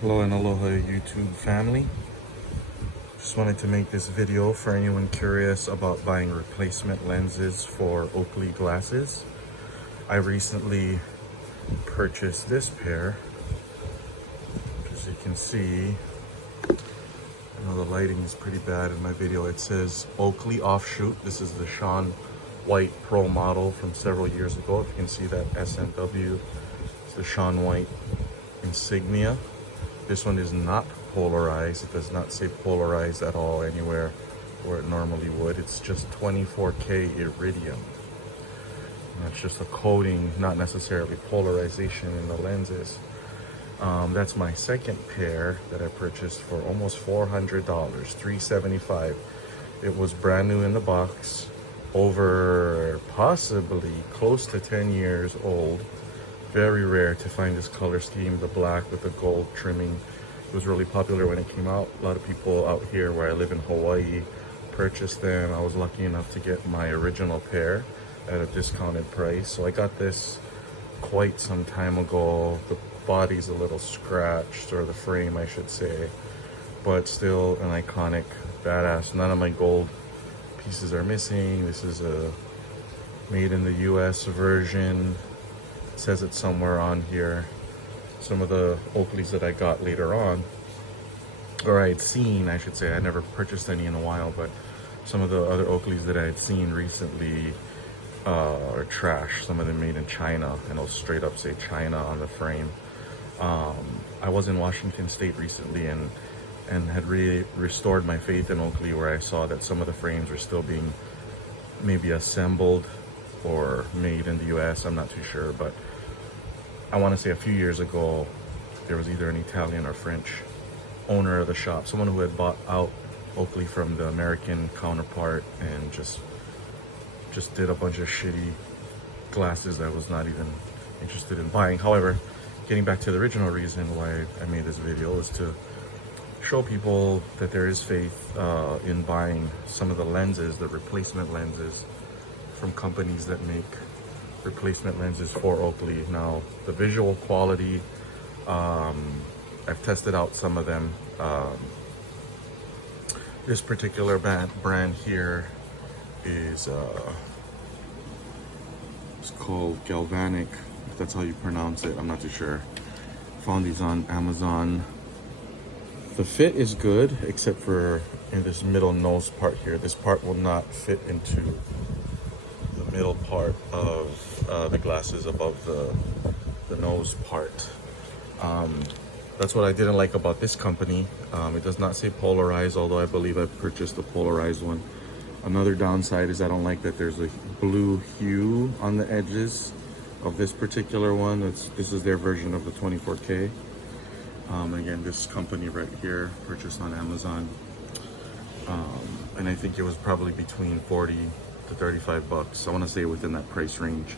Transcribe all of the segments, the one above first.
Hello and aloha YouTube family. Just wanted to make this video for anyone curious about buying replacement lenses for Oakley glasses. I recently purchased this pair. As you can see, I know the lighting is pretty bad in my video. It says Oakley Offshoot. This is the Sean White Pro model from several years ago. If you can see that SNW, it's the Sean White insignia. This one is not polarized. It does not say polarized at all anywhere where it normally would. It's just 24K iridium. And that's just a coating, not necessarily polarization in the lenses. That's my second pair that I purchased for almost $400, $375. It was brand new in the box, over possibly close to 10 years old. Very rare to find this color scheme, the black with the gold trimming. It was really popular when it came out. A lot of people out here where I live in Hawaii purchased them. I was lucky enough to get my original pair at a discounted price. So I got this quite some time ago. The body's a little scratched, or the frame I should say, but still an iconic, badass. None of my gold pieces are missing. This is a made in the US version. Says it somewhere on here. Some of the Oakleys that I got later on, or I had seen, I should say, I never purchased any in a while, but some of the other Oakleys that I had seen recently are trash. Some of them made in China, and it'll straight up say China on the frame. I was in Washington State recently and had restored my faith in Oakley, where I saw that some of the frames were still being maybe assembled or made in the US. I'm not too sure, but I want to say a few years ago there was either an Italian or French owner of the shop, someone who had bought out Oakley from the American counterpart and just did a bunch of shitty glasses that I was not even interested in buying. However, getting back to the original reason why I made this video is to show people that there is faith in buying some of the lenses, the replacement lenses, from companies that make replacement lenses for Oakley. Now, the visual quality, I've tested out some of them. This particular brand here is it's called Galvanic, if that's how you pronounce it. I'm not too sure. Found these on Amazon. The fit is good, except for in this middle nose part here. This part will not fit into the middle part of the glasses above the nose part. That's what I didn't like about this company. It does not say polarized, although I believe I purchased the polarized one. Another downside is I don't like that there's a blue hue on the edges of this particular one. This is their version of the 24K. Again, this company right here, purchased on Amazon. And I think it was probably between 40 to 35 bucks. I want to say within that price range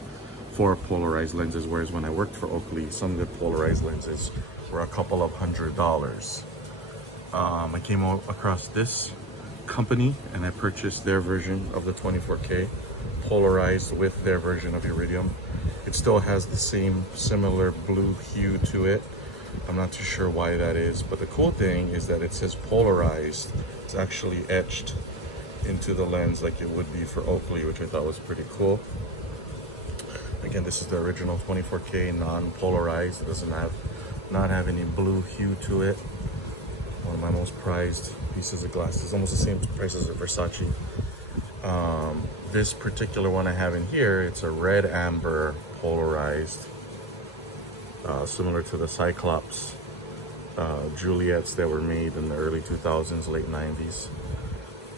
for polarized lenses, whereas when I worked for Oakley, some of the polarized lenses were a couple of $100s. I came across this company and I purchased their version of the 24K polarized with their version of iridium. It still has the same similar blue hue to it. I'm not too sure why that is, but the cool thing is that it says polarized. It's actually etched into the lens like it would be for Oakley, which I thought was pretty cool. Again, this is the original 24K non-polarized. It doesn't not have any blue hue to it. One of my most prized pieces of glasses, almost the same price as a Versace. This particular one I have in here, it's a red amber polarized, similar to the Cyclops Juliets that were made in the early 2000s, late 90s.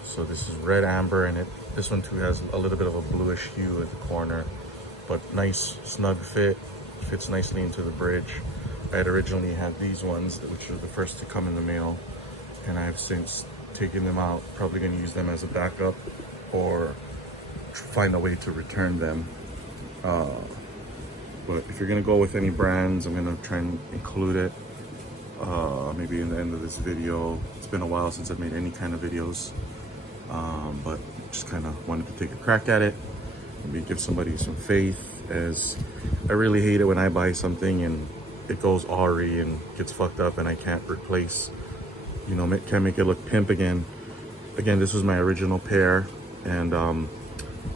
So this is red amber, and this one too has a little bit of a bluish hue at the corner, but nice snug fit, fits nicely into the bridge. I had originally had these ones, which are the first to come in the mail, and I've since taken them out. Probably going to use them as a backup or find a way to return them. But if you're going to go with any brands, I'm going to try and include it maybe in the end of this video. It's been a while since I've made any kind of videos, but just kind of wanted to take a crack at it, maybe give somebody some faith, as I really hate it when I buy something and it goes awry and gets fucked up and I can't replace, you know, can't make it look pimp again. Again, this was my original pair, and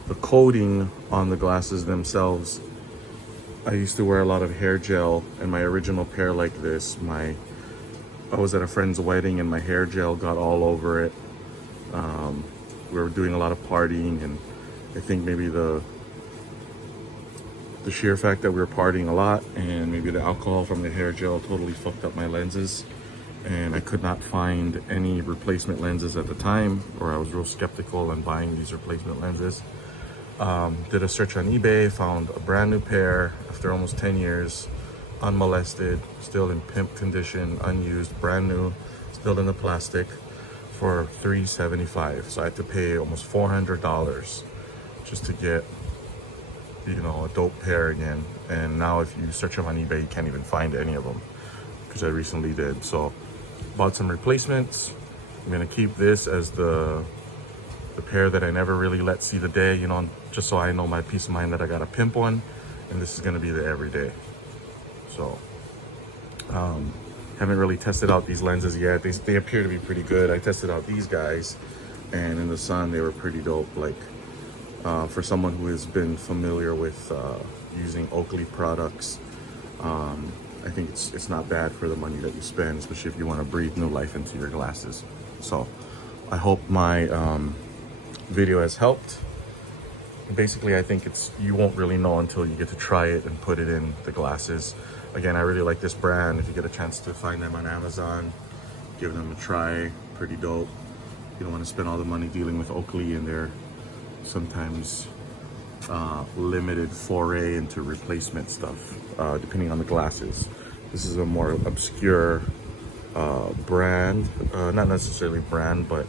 the coating on the glasses themselves, I used to wear a lot of hair gel, and my original pair like this, I was at a friend's wedding and my hair gel got all over it. We were doing a lot of partying, and I think maybe the sheer fact that we were partying a lot and maybe the alcohol from the hair gel totally fucked up my lenses, and I could not find any replacement lenses at the time, or I was real skeptical on buying these replacement lenses. Did a search on eBay, found a brand new pair after almost 10 years, unmolested, still in pimp condition, unused, brand new, still in the plastic, for $375. So I had to pay almost $400 just to get, you know, a dope pair again. And now if you search them on eBay, you can't even find any of them, because I recently did. So bought some replacements. I'm gonna keep this as the pair that I never really let see the day, you know, just so I know my peace of mind that I got a pimp one, and this is gonna be the everyday. So haven't really tested out these lenses yet. They appear to be pretty good. I tested out these guys, and in the sun they were pretty dope. Like for someone who has been familiar with using Oakley products, I think it's not bad for the money that you spend, especially if you want to breathe new life into your glasses. So I hope my video has helped. Basically, I think you won't really know until you get to try it and put it in the glasses. Again, I really like this brand. If you get a chance to find them on Amazon, give them a try. Pretty dope. You don't want to spend all the money dealing with Oakley and their sometimes limited foray into replacement stuff, depending on the glasses. This is a more obscure brand, not necessarily brand, but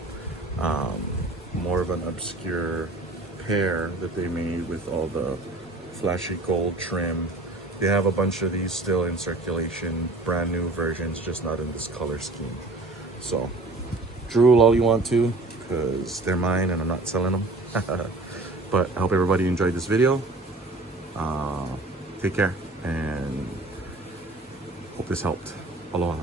more of an obscure pair that they made with all the flashy gold trim. They have a bunch of these still in circulation, brand new versions, just not in this color scheme. So drool all you want to, because they're mine and I'm not selling them. But I hope everybody enjoyed this video. Take care, and hope this helped. Aloha.